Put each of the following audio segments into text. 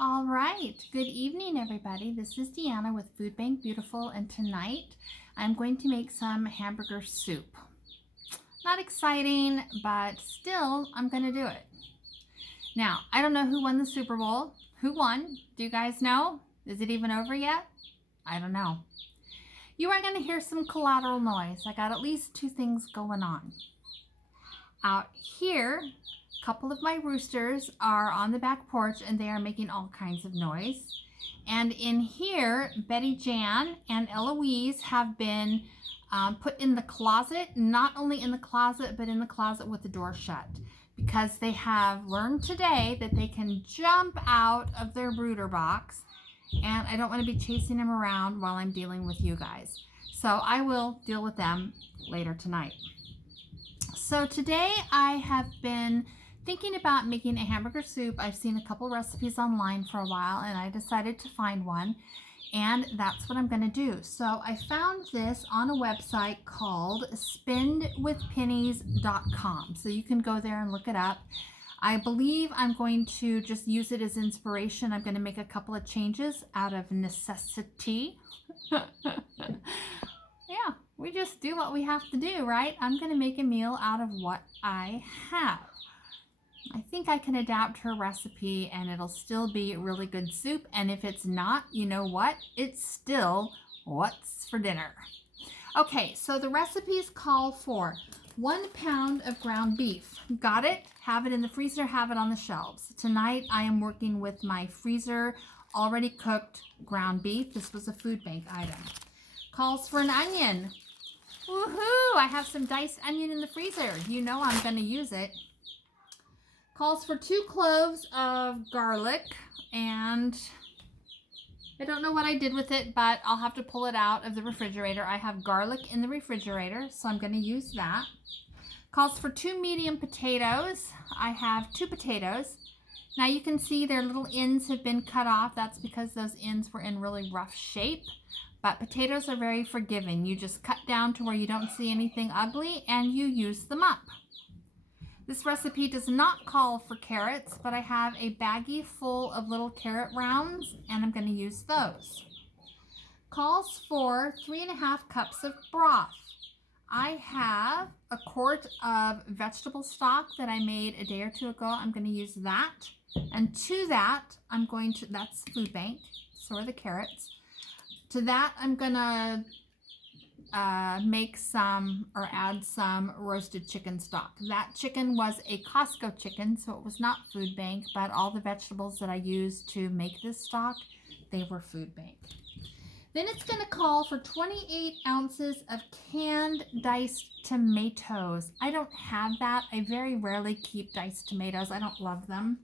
All right, good evening everybody. This is Deanna with Food Bank Beautiful, and tonight I'm going to make some hamburger soup. Not exciting, but still I'm going to do it. Now, I don't know who won the Super Bowl. Who won? Do you guys know? Is it even over yet? I don't know. You are going to hear some collateral noise. I got at least two things going on. Out here, a couple of my roosters are on the back porch and they are making all kinds of noise. And in here, Betty, Jan, and Eloise have been put in the closet, not only in the closet, but in the closet with the door shut, because they have learned today that they can jump out of their brooder box, and I don't want to be chasing them around while I'm dealing with you guys. So I will deal with them later tonight. So today I have been thinking about making a hamburger soup. I've seen a couple recipes online for a while and I decided to find one, and that's what I'm going to do. So I found this on a website called spendwithpennies.com. So you can go there and look it up. I believe I'm going to just use it as inspiration. I'm going to make a couple of changes out of necessity. Yeah, we just do what we have to do, right? I'm going to make a meal out of what I have. I think I can adapt her recipe and it'll still be really good soup. And if it's not, you know what? It's still what's for dinner. Okay, so the recipes call for 1 pound of ground beef. Got it? Have it in the freezer, have it on the shelves. Tonight I am working with my freezer already cooked ground beef. This was a food bank item. Calls for an onion. Woohoo! I have some diced onion in the freezer. You know I'm going to use it. Calls for 2 cloves of garlic, and I don't know what I did with it, but I'll have to pull it out of the refrigerator. I have garlic in the refrigerator, so I'm going to use that. Calls for 2 medium potatoes. I have 2 potatoes. Now you can see their little ends have been cut off. That's because those ends were in really rough shape. But potatoes are very forgiving. You just cut down to where you don't see anything ugly and you use them up. This recipe does not call for carrots, but I have a baggie full of little carrot rounds and I'm going to use those. Calls for 3.5 cups of broth. I have a quart of vegetable stock that I made a day or two ago. I'm going to use that. And to that, that's food bank, so are the carrots. To that, I'm going to make some or add some roasted chicken stock. That chicken was a Costco chicken, so it was not food bank, but all the vegetables that I used to make this stock, they were food bank. Then it's going to call for 28 ounces of canned diced tomatoes. I don't have that. I very rarely keep diced tomatoes. I don't love them.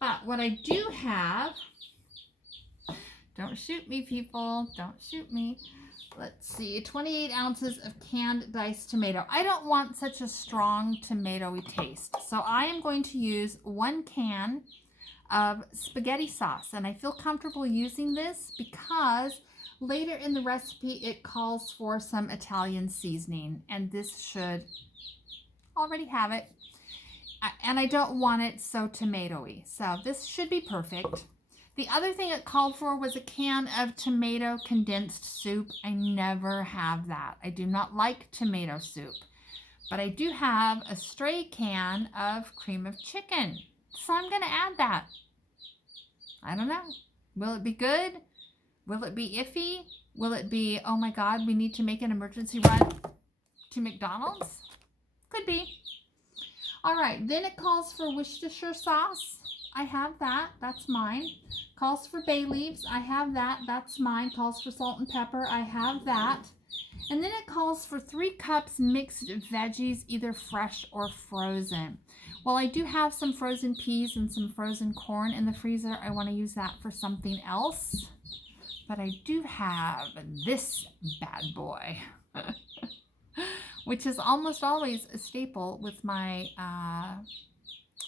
But what I do have, don't shoot me, people, don't shoot me. Let's see, 28 ounces of canned diced tomato. I don't want such a strong tomatoey taste, so I am going to use 1 can of spaghetti sauce, and I feel comfortable using this because later in the recipe it calls for some Italian seasoning, and this should already have it, and I don't want it so tomatoey, so this should be perfect. The other thing it called for was a can of tomato condensed soup. I never have that. I do not like tomato soup. But I do have a stray can of cream of chicken. So I'm going to add that. I don't know. Will it be good? Will it be iffy? Will it be, oh my God, we need to make an emergency run to McDonald's? Could be. All right, then it calls for Worcestershire sauce. I have that. That's mine. Calls for bay leaves. I have that. That's mine. Calls for salt and pepper. I have that. And then it calls for 3 cups mixed veggies, either fresh or frozen. Well, I do have some frozen peas and some frozen corn in the freezer. I want to use that for something else. But I do have this bad boy, which is almost always a staple with my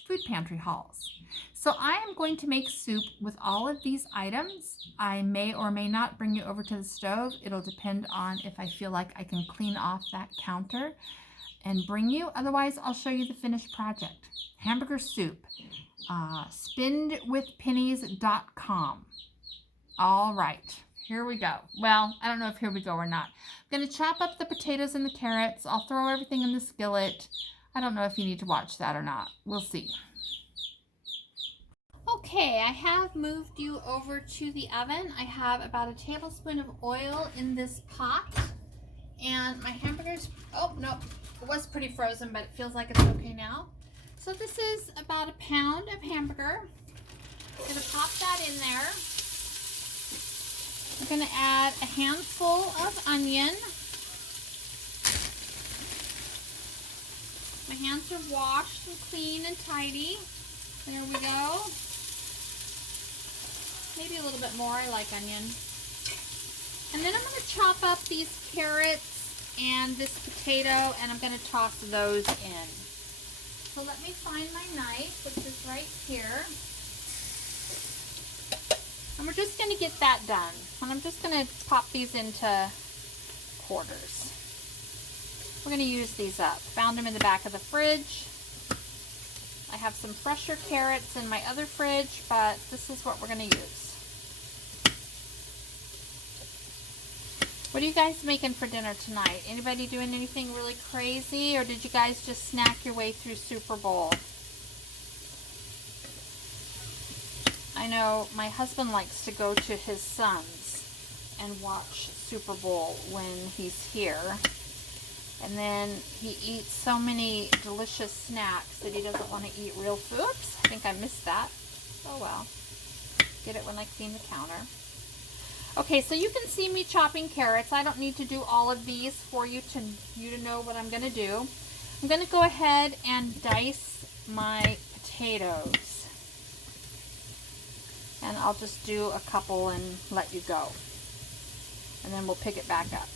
food pantry hauls. So I am going to make soup with all of these items. I may or may not bring you over to the stove. It'll depend on if I feel like I can clean off that counter and bring you. Otherwise, I'll show you the finished project. Hamburger soup. spendwithpennies.com. All right, here we go. Well, I don't know if here we go or not. I'm going to chop up the potatoes and the carrots. I'll throw everything in the skillet. I don't know if you need to watch that or not. We'll see. Okay, I have moved you over to the oven. I have about a tablespoon of oil in this pot. And my hamburgers, oh no, it was pretty frozen, but it feels like it's okay now. So this is about a pound of hamburger. I'm going to pop that in there. I'm going to add a handful of onion. My hands are washed and clean and tidy. There we go. Maybe a little bit more. I like onion. And then I'm going to chop up these carrots and this potato, and I'm going to toss those in. So let me find my knife, which is right here. And we're just going to get that done. And I'm just going to pop these into quarters. We're going to use these up. Found them in the back of the fridge. I have some fresher carrots in my other fridge, but this is what we're going to use. What are you guys making for dinner tonight? Anybody doing anything really crazy, or did you guys just snack your way through Super Bowl? I know my husband likes to go to his son's and watch Super Bowl when he's here. And then he eats so many delicious snacks that he doesn't want to eat real food. Oops, I think I missed that. Oh well. Get it when I clean the counter. Okay, so you can see me chopping carrots. I don't need to do all of these for you to know what I'm going to do. I'm going to go ahead and dice my potatoes. And I'll just do a couple and let you go. And then we'll pick it back up.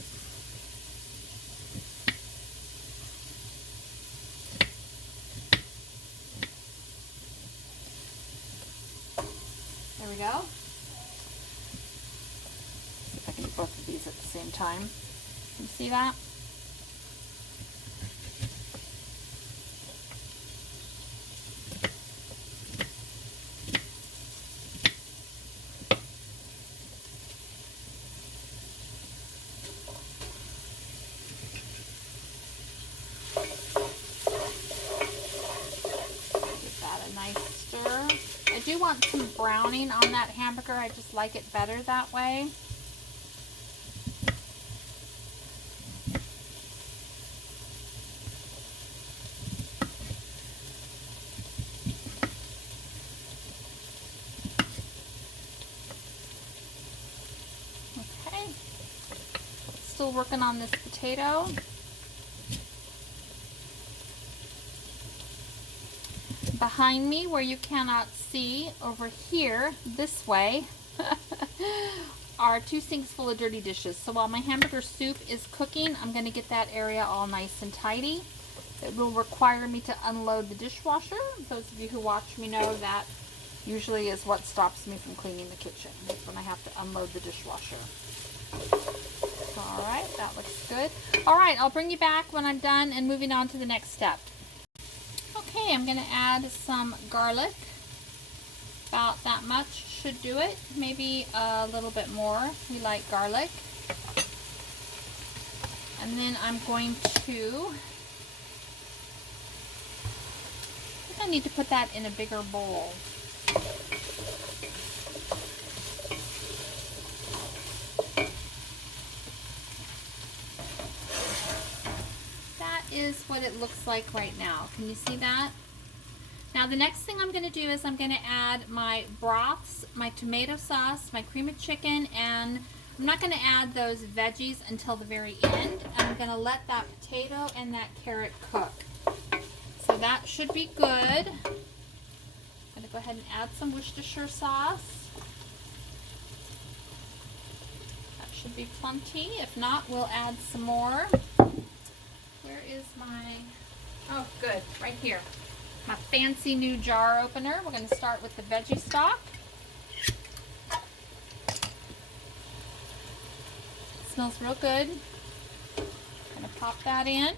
There we go. See if I can do both of these at the same time. Can you see that? Give that a nice stir. I do want some browning on that hamburger. I just like it better that way. Okay. Still working on this potato. Behind me, where you cannot see, over here, this way, are 2 sinks full of dirty dishes. So while my hamburger soup is cooking, I'm going to get that area all nice and tidy. It will require me to unload the dishwasher. Those of you who watch me know that usually is what stops me from cleaning the kitchen, when I have to unload the dishwasher. All right, that looks good. All right, I'll bring you back when I'm done and moving on to the next step. Okay, I'm going to add some garlic. About that much should do it. Maybe a little bit more. We like garlic. And then I'm going to, I think I need to put that in a bigger bowl. Is what it looks like right now. Can you see that? Now the next thing I'm going to do is I'm going to add my broths, my tomato sauce, my cream of chicken, and I'm not going to add those veggies until the very end. I'm going to let that potato and that carrot cook. So that should be good. I'm going to go ahead and add some Worcestershire sauce. That should be plenty. If not, we'll add some more. Where is my, oh good, right here. My fancy new jar opener. We're going to start with the veggie stock. It smells real good. I'm going to pop that in.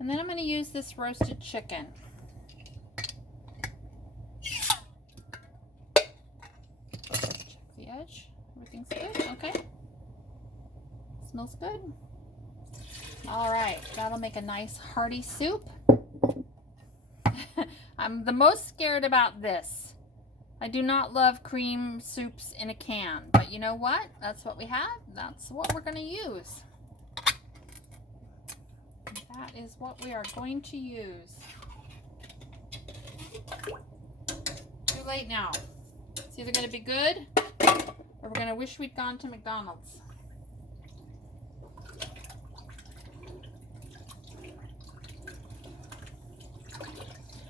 And then I'm going to use this roasted chicken. smells good. All right, that'll make a nice hearty soup. I'm the most scared about this. I do not love cream soups in a can, but you know what? That's what we have. That's what we're going to use. That is what we are going to use. Too late now. It's either going to be good or we're going to wish we'd gone to McDonald's.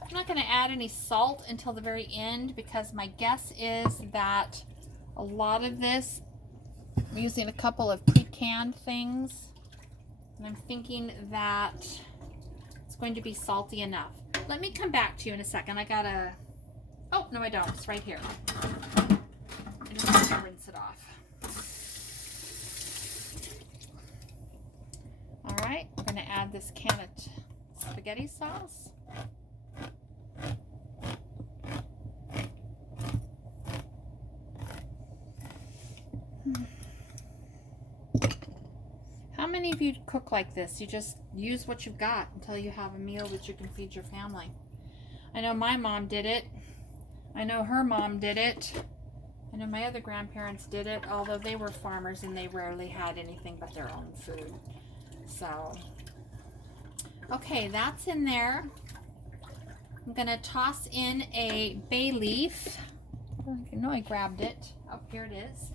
I'm not going to add any salt until the very end because my guess is that a lot of this, I'm using a couple of pre-canned things, and I'm thinking that it's going to be salty enough. Let me come back to you in a second. I gotta, oh, no I don't, it's right here. I just have to rinse it off. All right, we're gonna add this can of spaghetti sauce. How many of you cook like this? You just use what you've got until you have a meal that you can feed your family. I know my mom did it. I know her mom did it. I know my other grandparents did it, although they were farmers and they rarely had anything but their own food. So, okay, that's in there. I'm gonna toss in a bay leaf. I know I grabbed it. Oh, here it is.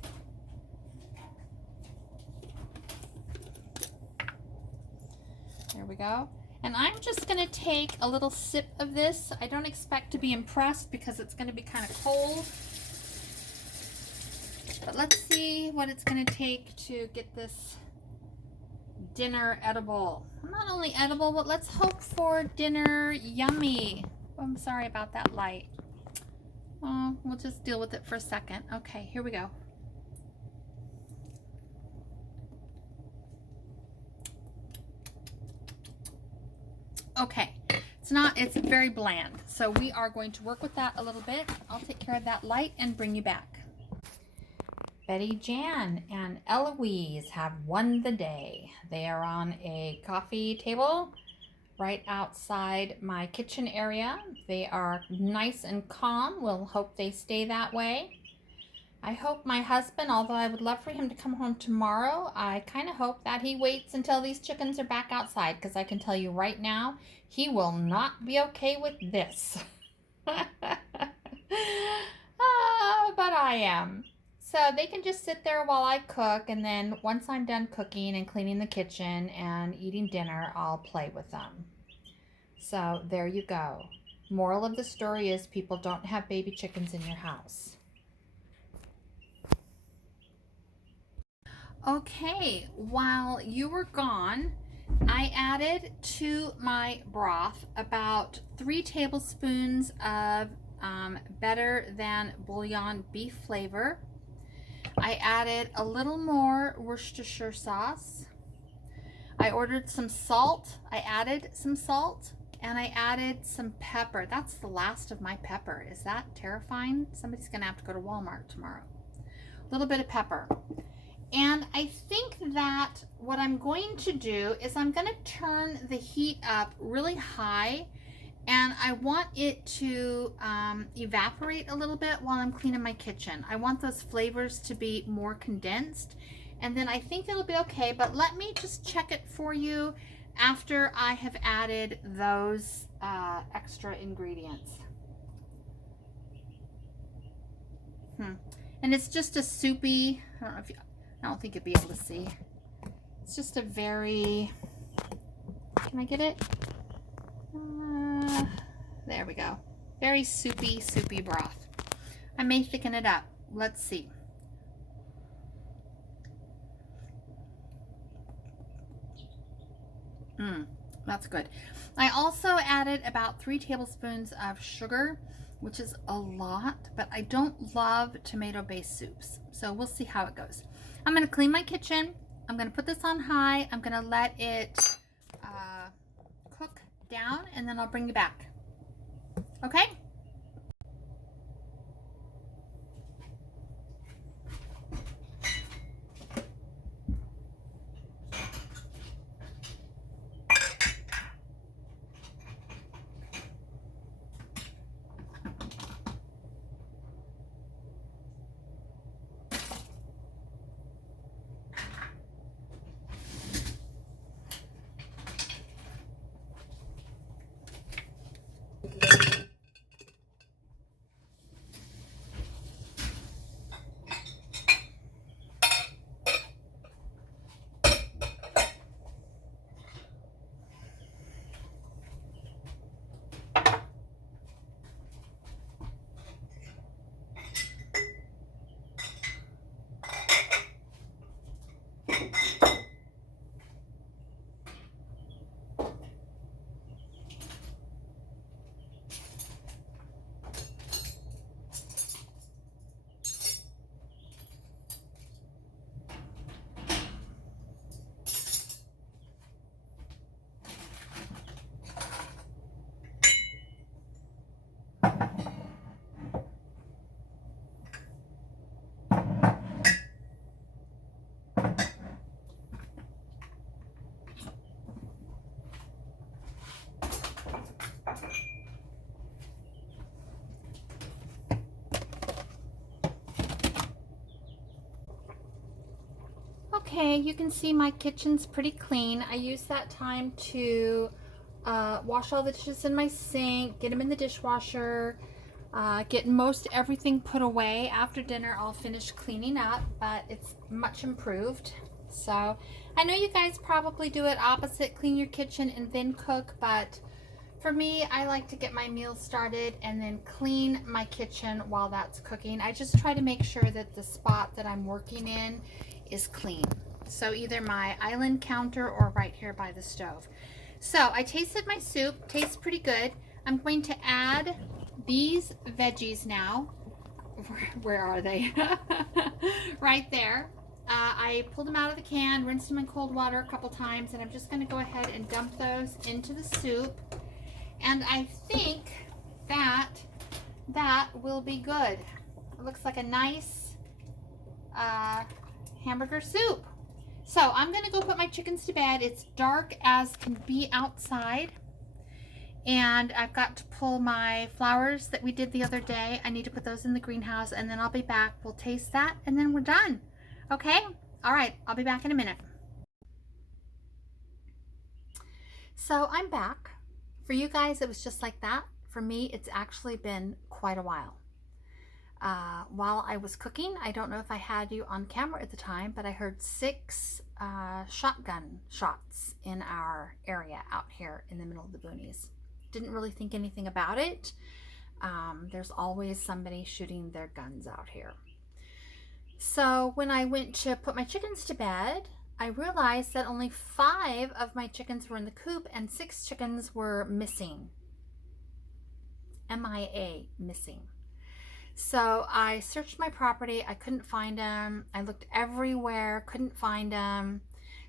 There we go. And I'm just going to take a little sip of this. I don't expect to be impressed because it's going to be kind of cold. But let's see what it's going to take to get this dinner edible. Not only edible, but let's hope for dinner yummy. Oh, I'm sorry about that light. Oh, we'll just deal with it for a second. Okay, here we go. Okay, it's very bland. So we are going to work with that a little bit. I'll take care of that light and bring you back. Betty, Jan, and Eloise have won the day. They are on a coffee table right outside my kitchen area. They are nice and calm. We'll hope they stay that way. I hope my husband, although I would love for him to come home tomorrow, I kind of hope that he waits until these chickens are back outside, because I can tell you right now, he will not be okay with this. But I am. So they can just sit there while I cook, and then once I'm done cooking and cleaning the kitchen and eating dinner, I'll play with them. So there you go. Moral of the story is people don't have baby chickens in your house. Okay, while you were gone, I added to my broth about 3 tablespoons of better than bouillon beef flavor. I added a little more Worcestershire sauce. I ordered some salt. I added some salt, and I added some pepper. That's the last of my pepper. Is that terrifying? Somebody's gonna have to go to Walmart tomorrow. A little bit of pepper. And I think that what I'm going to do is I'm going to turn the heat up really high, and I want it to evaporate a little bit while I'm cleaning my kitchen. I want those flavors to be more condensed, and then I think it'll be okay, but let me just check it for you after I have added those extra ingredients. And it's just a soupy, I don't think you'll be able to see. It's just a very, can I get it? There we go. Very soupy broth. I may thicken it up. Let's see. That's good. I also added about 3 tablespoons of sugar, which is a lot, but I don't love tomato-based soups. So we'll see how it goes. I'm going to clean my kitchen. I'm going to put this on high. I'm going to let it cook down, and then I'll bring you back. Okay? Okay, you can see my kitchen's pretty clean. I used that time to wash all the dishes in my sink, get them in the dishwasher, get most everything put away. After dinner, I'll finish cleaning up, but it's much improved. So I know you guys probably do it opposite, clean your kitchen and then cook, but for me, I like to get my meals started and then clean my kitchen while that's cooking. I just try to make sure that the spot that I'm working in is clean. So either my island counter or right here by the stove. So I tasted my soup, tastes pretty good. I'm going to add these veggies now. Where are they? Right there. I pulled them out of the can, rinsed them in cold water a couple times, and I'm just going to go ahead and dump those into the soup. And I think that will be good. It looks like a nice hamburger soup. So I'm going to go put my chickens to bed. It's dark as can be outside. And I've got to pull my flowers that we did the other day. I need to put those in the greenhouse, and then I'll be back. We'll taste that, and then we're done. Okay? All right. I'll be back in a minute. So I'm back. For you guys, it was just like that. For me, it's actually been quite a while. While I was cooking, I don't know if I had you on camera at the time, but I heard 6 shotgun shots in our area out here in the middle of the boonies. Didn't really think anything about it. There's always somebody shooting their guns out here. So when I went to put my chickens to bed, I realized that only 5 of my chickens were in the coop and 6 chickens were missing. MIA, missing. So I searched my property. I couldn't find them. I looked everywhere, couldn't find them.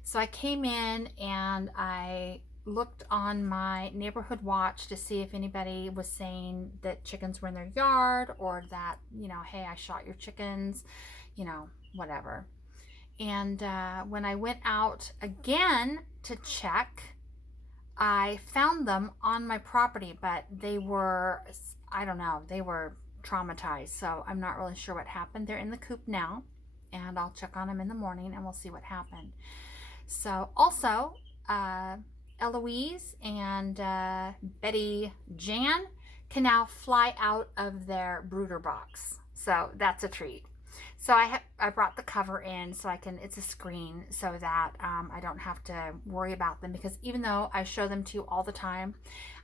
So I came in and I looked on my neighborhood watch to see if anybody was saying that chickens were in their yard, or that, you know, hey, I shot your chickens, you know, whatever. And when I went out again to check, I found them on my property, but they were, I don't know, they were traumatized. So I'm not really sure what happened. They're in the coop now, and I'll check on them in the morning and we'll see what happened. So also, Eloise and Betty Jan can now fly out of their brooder box. So that's a treat. So I brought the cover in so I can, it's a screen so that I don't have to worry about them, because even though I show them to you all the time,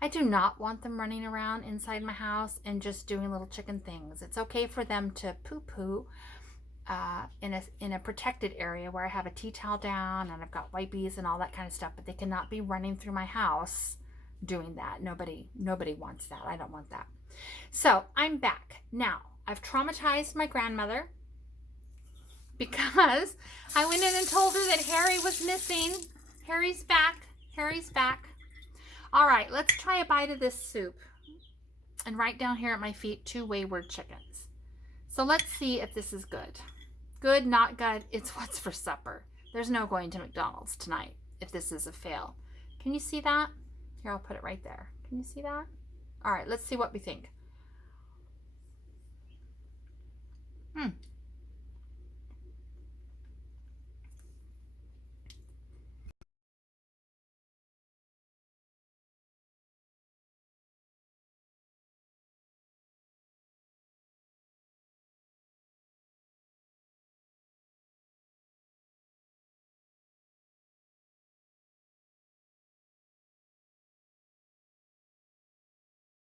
I do not want them running around inside my house and just doing little chicken things. It's okay for them to poo-poo in a protected area where I have a tea towel down and I've got wipies and all that kind of stuff, but they cannot be running through my house doing that. Nobody wants that. I don't want that. So I'm back. Now, I've traumatized my grandmother, because I went in and told her that Harry was missing. Harry's back. Harry's back. All right, let's try a bite of this soup. And right down here at my feet, 2 wayward chickens. So let's see if this is good. Good, not good. It's what's for supper. There's no going to McDonald's tonight if this is a fail. Can you see that? Here, I'll put it right there. Can you see that? All right, let's see what we think.